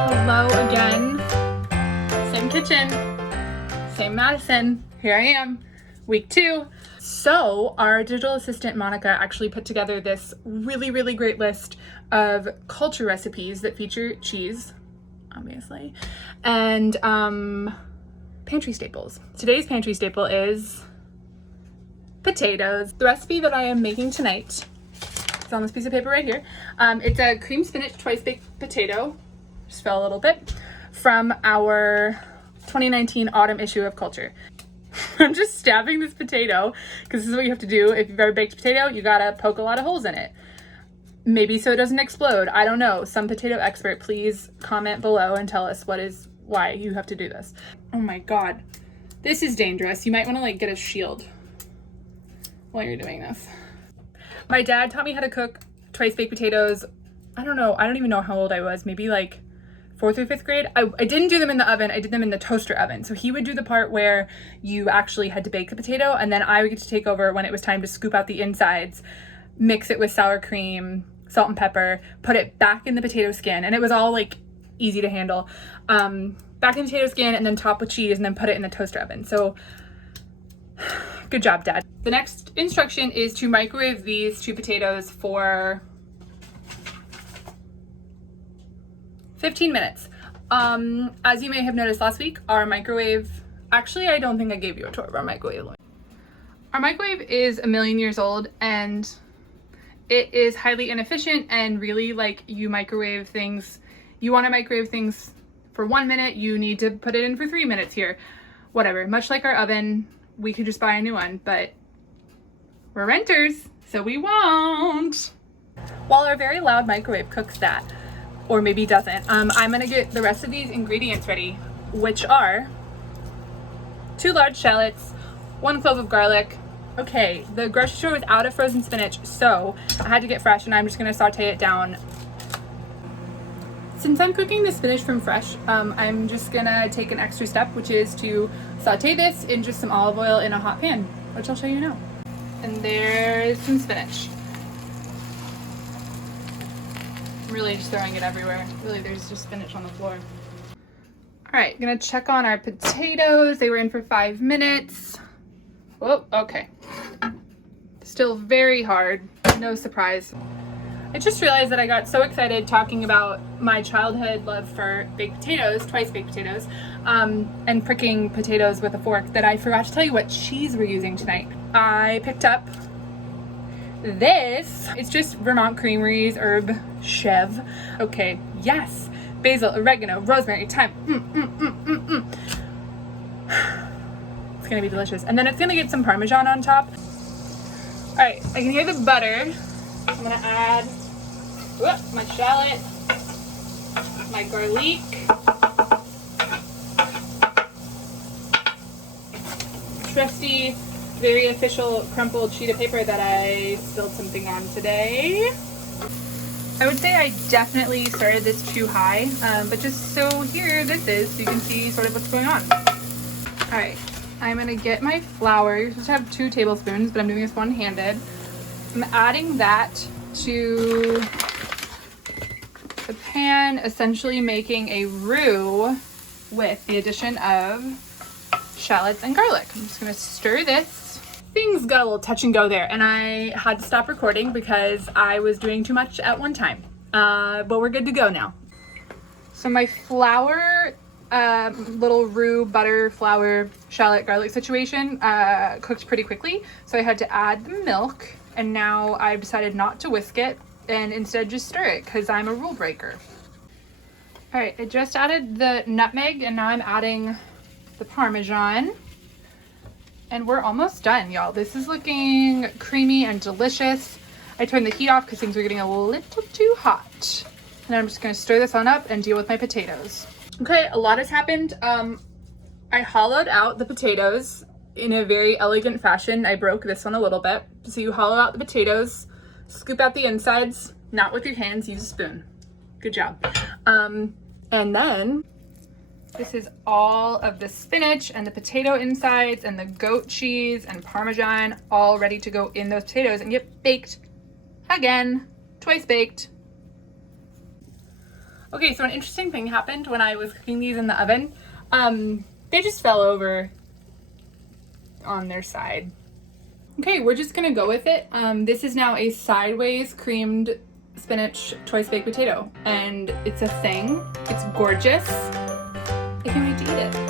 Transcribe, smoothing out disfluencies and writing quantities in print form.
Hello again. Same kitchen, same Madison. Here I am, week 2. So our digital assistant Monica actually put together this really great list of culture recipes that feature cheese, obviously, and pantry staples. Today's pantry staple is potatoes. The recipe that I am making tonight is on this piece of paper right here. It's a cream spinach twice baked potato, just fell a little bit, from our 2019 autumn issue of Culture. I'm just stabbing this potato because this is what you have to do. If you've ever baked a potato, you gotta poke a lot of holes in it. Maybe so it doesn't explode. I don't know. Some potato expert, please comment below and tell us why you have to do this. Oh my God, this is dangerous. You might want to like get a shield while you're doing this. My dad taught me how to cook twice baked potatoes. I don't know. I don't even know how old I was. Maybe like 4th or 5th grade. I didn't do them in the oven. I did them in the toaster oven. So he would do the part where you actually had to bake the potato, and then I would get to take over when it was time to scoop out the insides, mix it with sour cream, salt and pepper, put it back in the potato skin, and it was all like easy to handle. Back in the potato skin and then top with cheese and then put it in the toaster oven. So good job, Dad. The next instruction is to microwave these 2 potatoes for 15 minutes. As you may have noticed last week, our microwave, actually, I don't think I gave you a tour of our microwave. Our microwave is a million years old, and it is highly inefficient, and really, like, you want to microwave things for 1 minute, you need to put it in for 3 minutes here. Whatever, much like our oven, we could just buy a new one, but we're renters, so we won't. While our very loud microwave cooks that, or maybe doesn't, I'm gonna get the rest of these ingredients ready, which are 2 large shallots, 1 clove of garlic. Okay, the grocery store was out of frozen spinach, so I had to get fresh, and I'm just gonna saute it down. Since I'm cooking the spinach from fresh, I'm just gonna take an extra step, which is to saute this in just some olive oil in a hot pan, which I'll show you now. And there's some spinach. I'm really just throwing it everywhere. Really, there's just spinach on the floor. All right, gonna check on our potatoes. They were in for 5 minutes. Oh, okay. Still very hard, no surprise. I just realized that I got so excited talking about my childhood love for baked potatoes, twice baked potatoes, and pricking potatoes with a fork that I forgot to tell you what cheese we're using tonight. I picked up this. It's just Vermont Creamery's herb chev. Okay, yes. Basil, oregano, rosemary, thyme. It's gonna be delicious. And then it's gonna get some Parmesan on top. All right, I can hear the butter. I'm gonna add my shallot, my garlic, trusty, very official crumpled sheet of paper that I spilled something on today. I would say I definitely started this too high, but just so here this is, so you can see sort of what's going on. All right, I'm gonna get my flour. You're supposed to have 2 tablespoons, but I'm doing this one-handed. I'm adding that to the pan, essentially making a roux with the addition of shallots and garlic. I'm just gonna stir this. Things got a little touch and go there, and I had to stop recording because I was doing too much at one time. But we're good to go now. So my flour, little roux, butter, flour, shallot, garlic situation cooked pretty quickly. So I had to add the milk, and now I've decided not to whisk it and instead just stir it because I'm a rule breaker. All right, I just added the nutmeg, and now I'm adding the Parmesan. And we're almost done, y'all. This is looking creamy and delicious. I turned the heat off because things were getting a little too hot. And I'm just gonna stir this on up and deal with my potatoes. Okay, a lot has happened. I hollowed out the potatoes in a very elegant fashion. I broke this one a little bit. So you hollow out the potatoes, scoop out the insides, not with your hands, use a spoon. Good job. And then This is all of the spinach and the potato insides and the goat cheese and Parmesan all ready to go in those potatoes and get baked again, twice baked. Okay, so an interesting thing happened when I was cooking these in the oven. They just fell over on their side. Okay, we're just gonna go with it. This is now a sideways creamed spinach twice baked potato, and it's a thing. It's gorgeous. I can't wait to eat it.